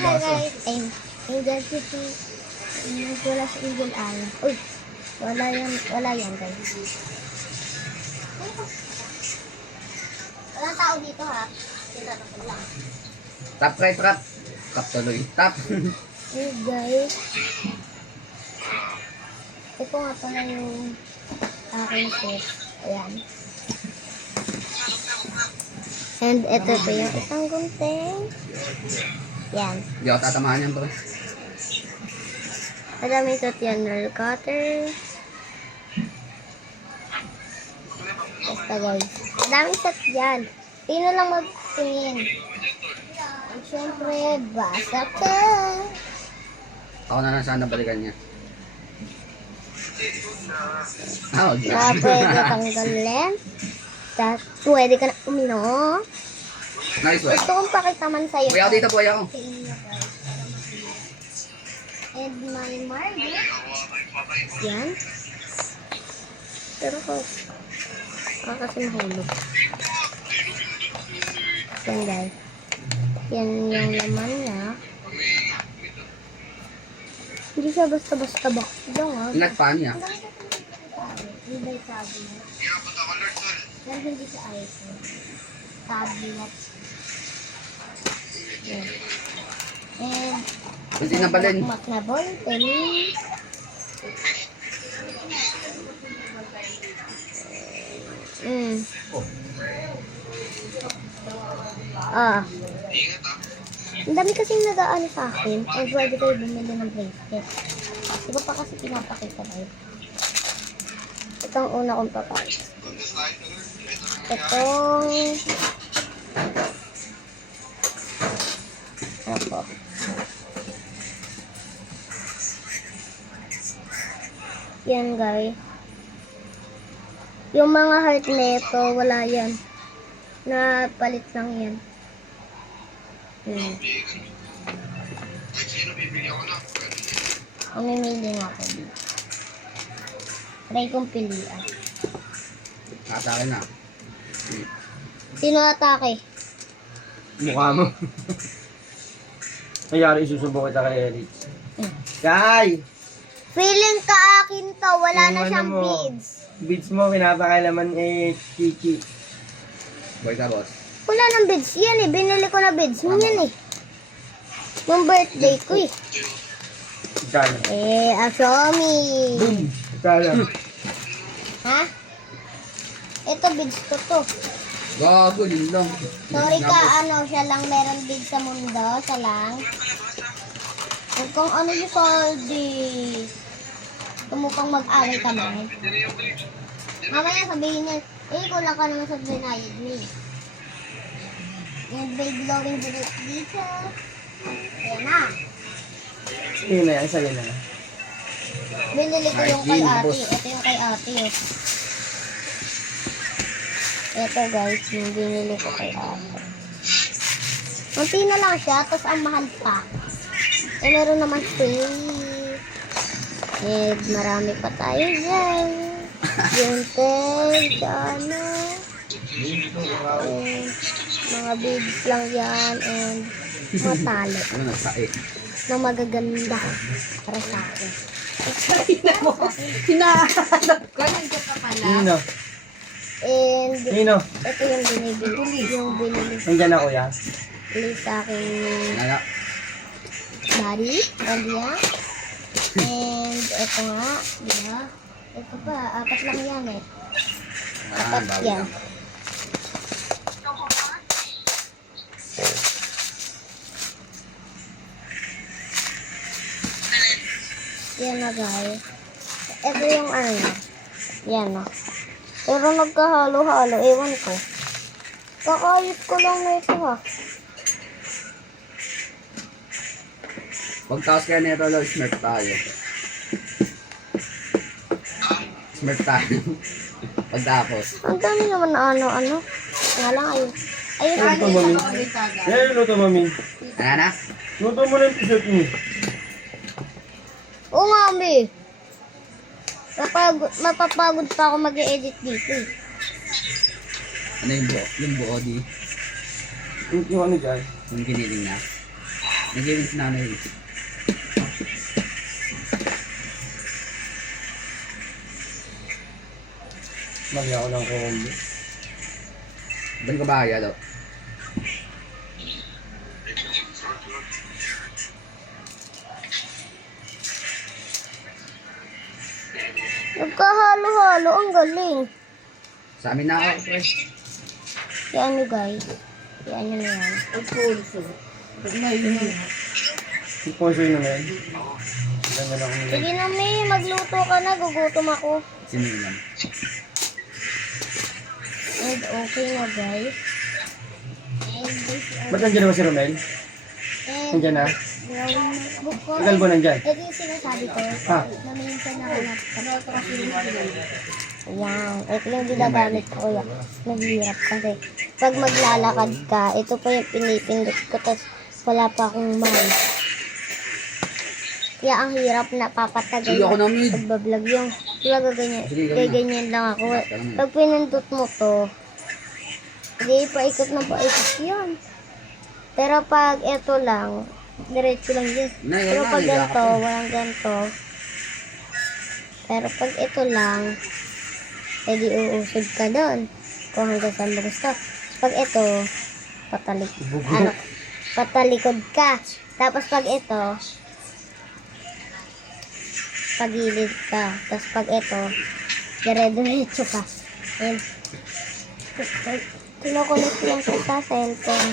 Hi guys, I'm Angel City. Wala sa Angel Eye. Uy, wala yan guys. Walang tao dito ha. Tinatakot lang. Tap right trap. Tap tuloy. Tap. Hey guys. Ito nga pala yung aking set. Ayan. And ito po yung isang gunting. Yan. Hindi ako tatamahan yan bro. Madaming set yan. Nail cutter. Basta guys. Madaming set yan. Tingnan lang magtingin. At syempre, basa ka. Ako na lang sana balikan niya. Oh, Na pwede tanggalin. Tapos pwede ka na uminom. nice one. Gusto kong pakita man sa'yo. Buhay ako dito, buhay ako. Sa inyo guys. And my marble. Yan. Pero ko, kasi mahulog. Yan guys. Yan yung laman na. Hindi siya basta-basta box lang ha. Ingat pa niya. Hindi ba yung cabinet? Pero hindi siya iPhone. Cabinet. Yan. And Kunti na balin. makmak na ball, pen. Ang dami kasing nag-aano sa akin. And pwede kayo bumili ng bracelet. Di ba pa kasi pinapakita kayo? Ito ang una kong papakita. Itong ano po? Yan guys. Yung mga heart nito, wala yan. Napalit lang yan. Mamimili nga ako dito. Try kong pilihan. Atake na. Sino atake? Mukha mo. Nangyari, isusubok kita kay Eric. Kay! Feeling ka akin to. Wala Yung na ano siyang mo, beads. Beads mo, pinapakailaman Chichi. Buhay ka, boss. Wala nang beads. Yan eh. Binili ko na beads. Yan eh. Yung birthday ko eh. Kaya. Ashomi. Boom! Kaya. Ha? Ito beads ko to. Gago, yun lang. Sorry ka, siya lang meron beads sa mundo. Siya lang. Huwag kang ano yung soldi. Tumupang mag-aral ka man. Mamaya sabihin niya, kulang ka naman sa binayad mo eh. Yung baby glowing bullet dito. Ayan na. Sige na yan, sa'yo na. Binili ko yung kay ate. Ito yung kay ate. Ito guys, yung binili ko kay ate. Kunti na lang siya, tapos ang mahal pa. Meron naman free. And marami pa tayo dyan. Yung tag, ano. And mga beads lang yan. And mga talo. Ano, nagsae. Na magaganda para sa akin. Hinahanap ko, nandiyan ka pala. Nino? And Nino? ito yung binibili. Yung binili Nandiyan ako yan. sa akin Nala. daddy. And yan. And ito nga. Diba? Ito pa. 4 lang yan eh. Bago Yan. lang. Yan na guys. Ito yung ano na. Yan na. Pero nagkahalo-halo. Ewan ko. Kakayot ko lang na ito ha. Pagtaos kaya nito, Lord, smurf tayo. Smurf tayo. Pagtapos. Ang dami naman na ano. Nga lang ayun. Ayun. Luto, mami. Eh, luto, mami. Ano na? Luto mo na yung t-shirt mo. Oo nga, Ami. Mapapagod pa ako mag-edit dito eh. Ano yung buo? Yung buo di? Yung ano dyan? Yung giniling na. Naglinis na nanay. Mali ako ng combo. Doon ka ba kaya daw? Nagkahalo-halo, ang galing. Sa amin na ako, pre. Yan nyo guys. Yan nyo na yan. Ang pulso. Yung sponsor na yan. Ganda na akong Sige na May, magluto ka na. Gugutom ako. Sinilang. And okay na guys. And this Ba't nandiyan na ba si Romel? and Nandiyan na? buko. Tagal ba nandyan? Ito yung sinasabi ko. Ha? Na minsan nakalap. Ayan. Ito yung ginagamit ko kuya. Naghihirap kasi. Pag maglalakad ka, ito pa yung pinipindot ko. Tapos wala pa akong mouse. Kaya ang hirap na papatagal Sige ako na mid. pagbablog yung. Diba gaganyan? Sige, Kaya ganyan. ganyan lang ako. Pag pinindot mo to, hindi paikot na paikot yun. Pero pag ito lang, diretso lang yun. Nay, Pero wala, pag naiyak ganito, ako. walang ganito. Pero pag ito lang, edi uusod ka doon. Kung hanggang saan mo gusto. Pag ito, patalikod ka. Tapos pag ito, pagilid ka. Tapos pag ito, dire-diretso ka. And, kinukulit lang ko sa cellphone.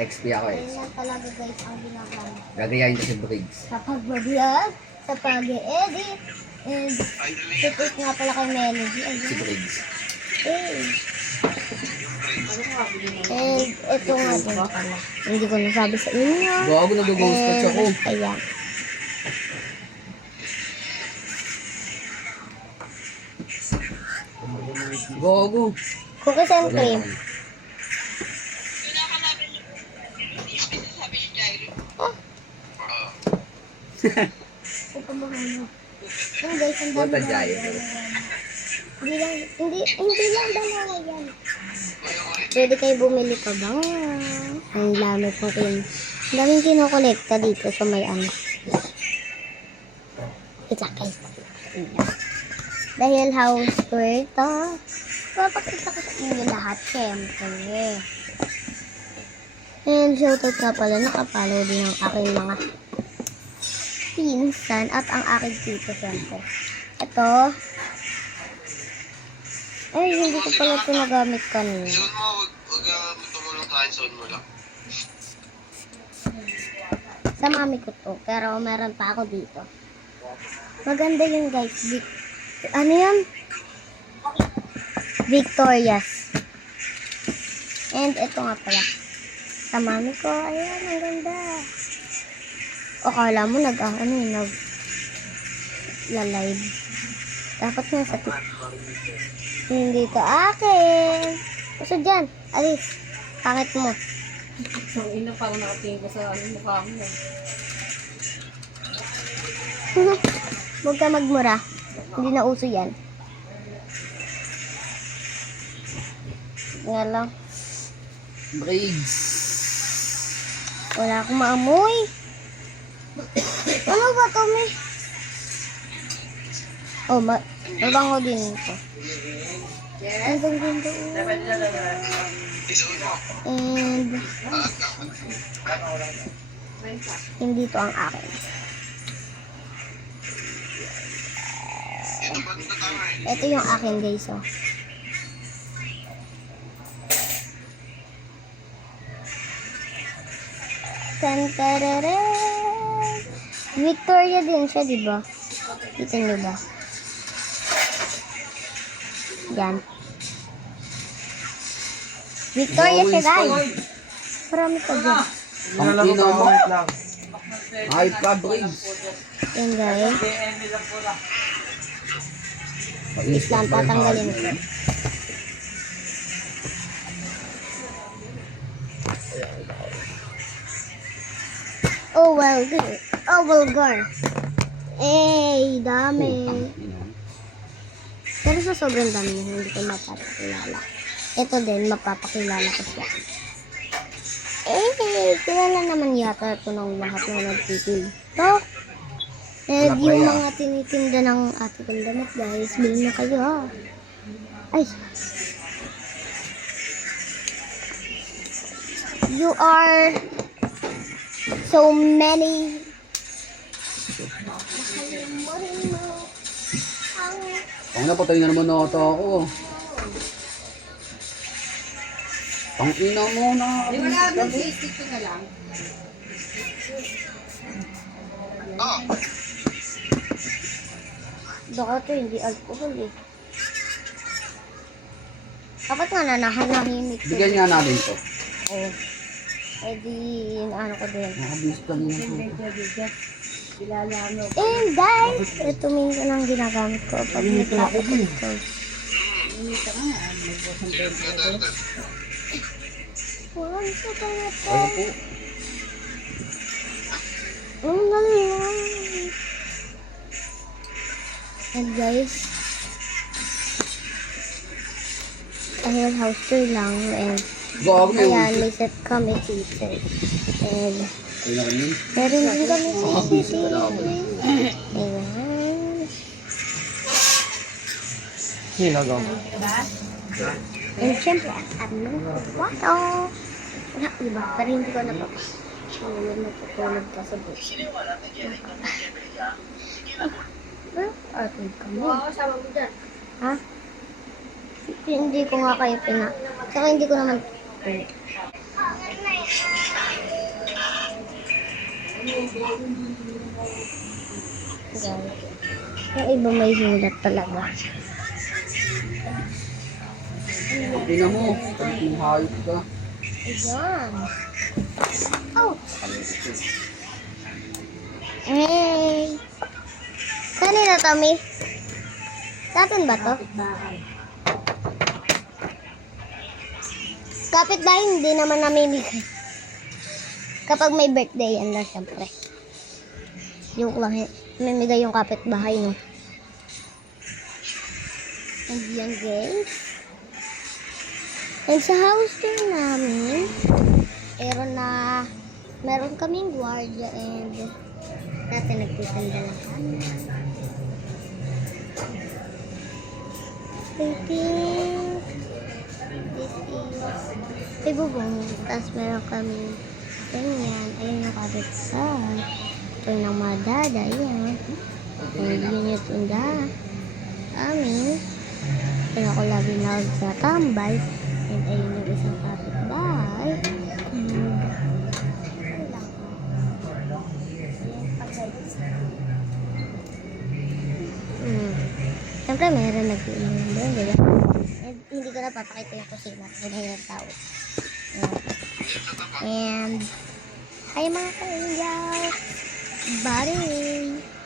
XP ako eh. Ayun lang talaga guys ang ginagawa. Gagayahin ko si Briggs. Sa pag-vlog, sa pag-edit, and support nga pala kay Melody. Si Ayun. Briggs. Eh. And ito nga din pala. Hindi ko nasabi sa inyo. Gago, nag-ghost touch ako. Ayan. Gago. Cookies and cream. Oh. Ito ba ano? Yung guys, ang dami Punta na. dyan. Hindi lang dalawa yan. Pwede kayo bumili pa ba? Ang dami po rin. Ang daming kinokolekta dito sa may ano. It's okay. Dahil house tour to, papakita ko sa inyo lahat, syempre. And shoutout nga pala, nakapalo din ang aking mga pinsan at ang aking tito, syempre. Ito, ay, hindi ko pala ito nagamit kanina. Zone mo, wag tumulong tayo, zone mo lang. Sa mami ko to, pero meron pa ako dito. Maganda yun guys. Ano yan? Victoria's. And ito nga pala. Sa mami ko, ayan, ang ganda. O kala mo nag-live. Dapat nga sa hindi to akin. Gusto dyan. Alis. Pangit mo. Ang ina parang nakatingin ko sa mukha mo. Huwag ka magmura. Hindi na uso yan. Nga lang. Briggs. Wala akong maamoy. Ano ba to, me? Oh, mabango din ito. Ang ganda. And hindi to ang akin. Ito ba ito tama eh? Ito yung akin, guys, oh. Tantarara. Victoria din siya, di ba? Kita niyo ba? Yan. Victoria siya, guys. Marami pa dyan. Ang tino mo. Ay pa, Briggs. Yan, guys. Wait lang, tatanggalin ko. Oh, well, good. Oh, well, good. Eh, dami. Pero sa sobrang dami, hindi ko mapapakilala. Ito din, mapapakilala ko siya. Eh, kilala naman yata ito ng lahat na nagtitinda. Eh, Wala yung kaya. mga tinitinda ng ate kong damit, guys, bilhin na kayo ha. Ay! You are so many. Nakalimutin mo ang Ang napatay na naman nata ako. Ang ina mo na. Di wala na, stick ko na lang. Ah, baka ito hindi alcohol eh. Dapat nga nanahimik. Bigyan nga natin to. Oh. Eh di, ano ko din. Nakabis ka nila po. And guys, ito minsan ang ginagamit ko pag nagkakapag-tog. Once upon a Ayun time. po. And guys, dahil house tour lang and Gago na ayan, yun. may set kami teacher. And Ayun na rin. meron din kami Nakabis ka na ako. ayan. Hinagaw. And syempre, ano, wato. Wala, iba, pero hindi ko napapasok. Wala natutulog pa sa bus. Ate ka mo. Ha? Hindi ko nga kayo saka hindi ko naman guys, yung iba may hilat talaga. Tingnan mo. Pag hayop ka. Ayan. Oh! Hey! Kanina, Tommy? Sa atin ba to? Kapit dahil hindi naman namimigay. Kapag may birthday, yan lang syempre. Yung lang, mamimigay yung kapitbahay, no? And yan, guys. And sa house tour namin, meron kaming gwardiya and dati nagtitinda lang kami. I think this is ay bubong. Tapos meron kami ganyan. Ayun yung kapitbahay. Ito yung madada. Ayan. And yun yung tunda. Amin. Kaya ako lagi nagtatambay. And ayun yung isang kapitbahay. Siyempre meron nag-iinom doon, diba? And hindi ko na papakita yung kusina. Ganyan yung tao. And hi mga ka-angel! Bye!